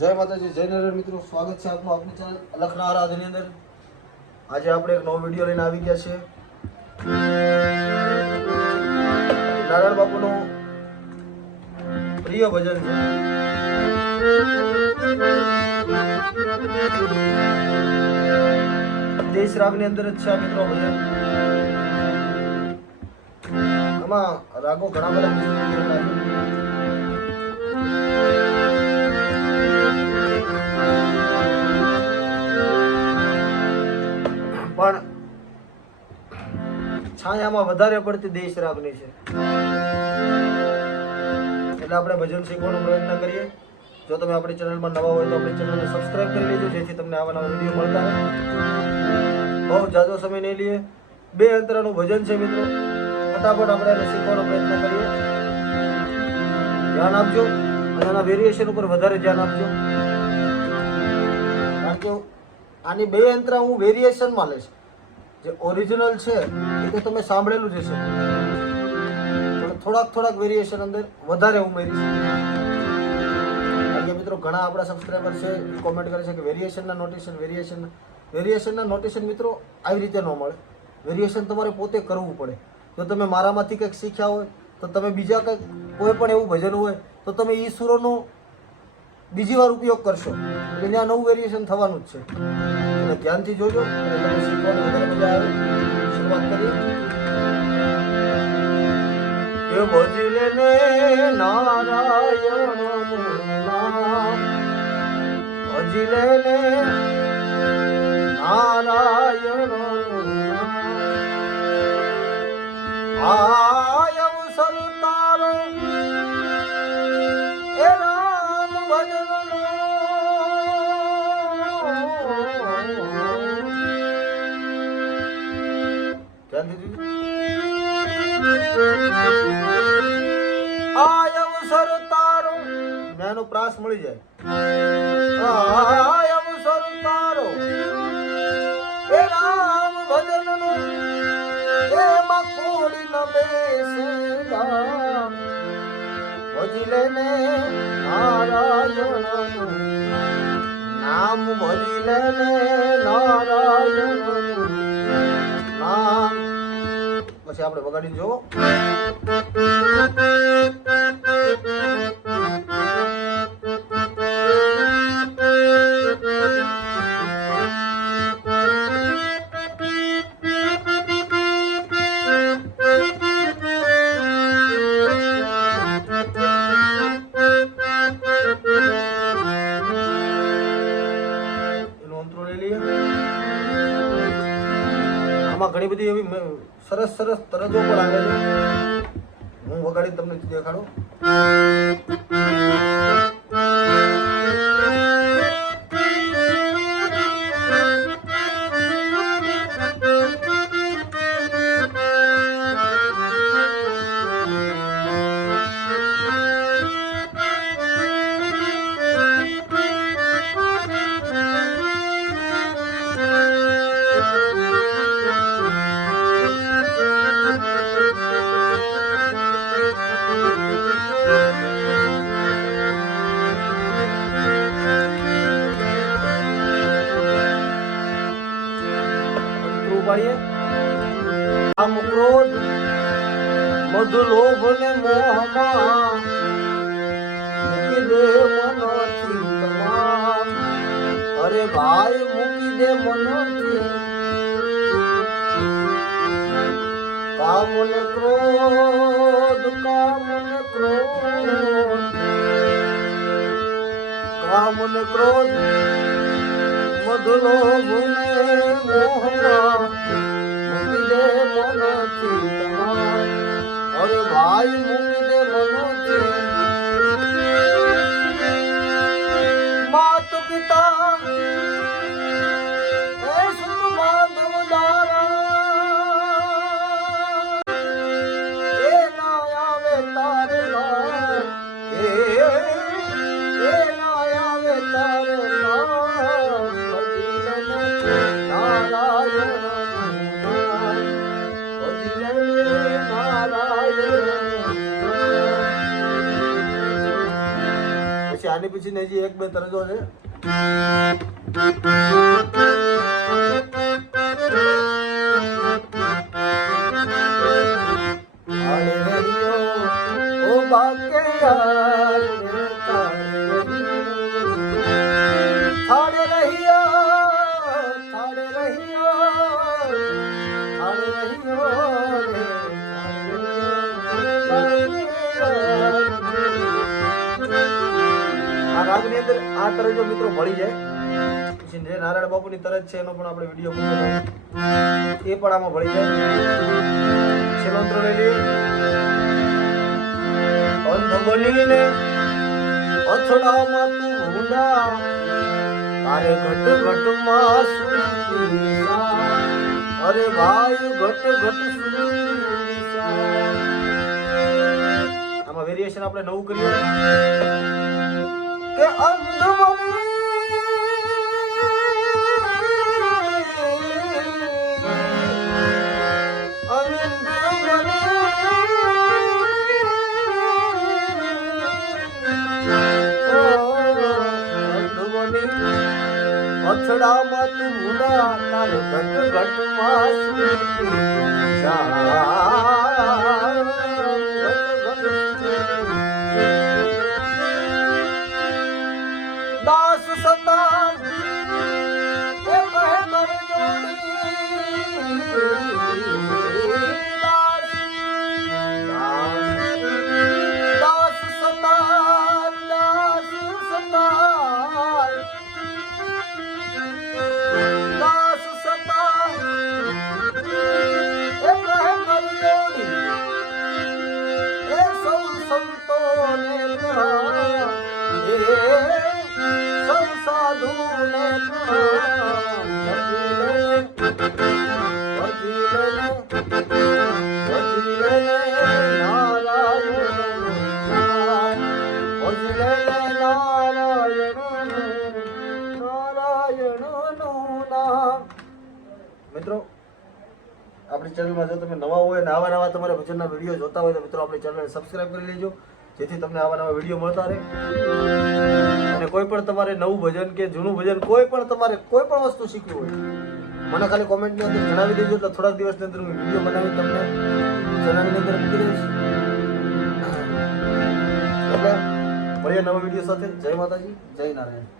જય માતાજી, જય નારાયણ મિત્રો, સ્વાગત છે આપનું આપની ચેનલ અલખના આરાધની અંદર। આજે આપણે એક નવો વિડીયો લઈને આવી ગયા છે। નારાયણ બાપુનું પ્રિય ભજન છે। દેશ રાગની અંદર જ છે મિત્રો ભજન। આમાં રાગો ઘણા બધા પણ છાયામાં વધારે પડતી દેશ રાગની છે, એટલે આપણે ભજન શીખવાનો પ્રયત્ન કરીએ। જો તમે આપણી ચેનલમાં નવા હોય તો આપણી ચેનલને સબસ્ક્રાઇબ કરી લેજો, જેથી તમને આવા નવા વિડીયો મળતા રહે। બહુ જાજો સમય નહીં લઈએ, 2 અંતરાનું ભજન છે મિત્રો, ફટાફટ આપણે એને શીખવાનો પ્રયત્ન કરીએ। ધ્યાન આપજો અને આના વેરિએશન ઉપર વધારે ધ્યાન આપજો, કારણ કે આની 2 અંતરા હું વેરિએશનમાં લઈશ। જે ઓરિજિનલ છે એ તો તમે સાંભળેલું જ હશે, પણ થોડાક વેરિએશન અંદર વધારે ઉમેરીશ। કારણ કે મિત્રો ઘણા આપણા સબસ્ક્રાઈબર છે એ કોમેન્ટ કરે છે કે વેરિએશનના નોટેશન મિત્રો આવી રીતે ન મળે। વેરિએશન તમારે પોતે કરવું પડે। જો તમે મારામાંથી કંઈક શીખ્યા હોય તો તમે બીજા કંઈક કોઈ પણ એવું ભજન હોય તો તમે એ સુરોનો બીજી વાર ઉપયોગ કરશો, એટલે ત્યાં નવું વેરિએશન થવાનું જ છે। એટલે ધ્યાનથી જોજો, એટલે તમે શીખવાની વધારે મજા આવે। શરૂઆત કરીએ। એ ભજી લેને નારાયણનું નામ, ભજી લેને નારાયણનું નામ, આય અવસર તારો એ રામ ભજનનો। આય અવસર તારો, એનો પ્રાસ મળી જાય। આય અવસર તારો એ રામ ભજનનો, એમાં કોડી ન બેસેલા, ભજી લેને નારાયણનું નામ, ભજી લેને નારાયણનું નામ। પછી આપણે વગાડી જોવો। આમાં ઘણી બધી એવી સરસ તરજો પણ આવે છે, હું વગાડી તમને દેખાડું। કામ ક્રોધ મધ લોભ ને મોહમાં મૂકી દે મનથી તમામ, અરે ભાઈ મૂકી દે મનથી કામ ને ક્રોધ, કામ ને ક્રોધ, કામ ને ક્રોધ મધ લોભ ને મોહમાં મૂકી દે મનથી તમામ, અરે ભાઈ મૂકી દે મનથી। માત પિતા એ સુત બાંધવ દારા, એ ના આવે તારે લાલ, એ ના આવે તારે લાલ, ભજી લેને નારાયણ, પછી આની પછી હજી 1-2 તરજો છે. ઓ બાકે યાર થાડે આ રાગની અંદર આ તરજો મિત્રો ભળી જાય પછી જે નારાયણ બાપુની તરજ છે એનો પણ આપણે વિડીયો મૂકેલો એ પણ આમાં ભળી જાય. છેલ્લો અંતરો લઈ લઈએ. અંધ બનીને અથડામાં તું ઊંડા તારે ઘટ ઘટમાં સુંદી અરે ભાઈ ઘટ ઘટ સુંદી. આમાં વેરિએશન આપણે નવું કરીએ કે અંધ બની અથડામાં તું ઊંડા તારે ઘટ ઘટમાં દાસ સતાર એ કહે કર દાસ સતાર મિત્રો આપણી ચેનલમાં જો તમે નવા હોય અને આવા નવા તમારે ભજનના વિડીયો જોતા હોય તો મિત્રો આપણી ચેનલને સબસ્ક્રાઇબ કરી લેજો જેથી તમને આવા નવા વિડીયો મળતા રહે. અને કોઈ પણ તમારે નવું ભજન કે જૂનું ભજન કોઈ પણ તમારે કોઈ પણ વસ્તુ શીખવી હોય મને ખાલી કોમેન્ટની અંદર જણાવી દેજો એટલે થોડાક દિવસની અંદર હું વિડીયો બનાવી તમને ચેનલની અંદર મૂકી દઈશ. એટલે મળીએ નવા વિડીયો સાથે. જય માતાજી, જય નારાયણ.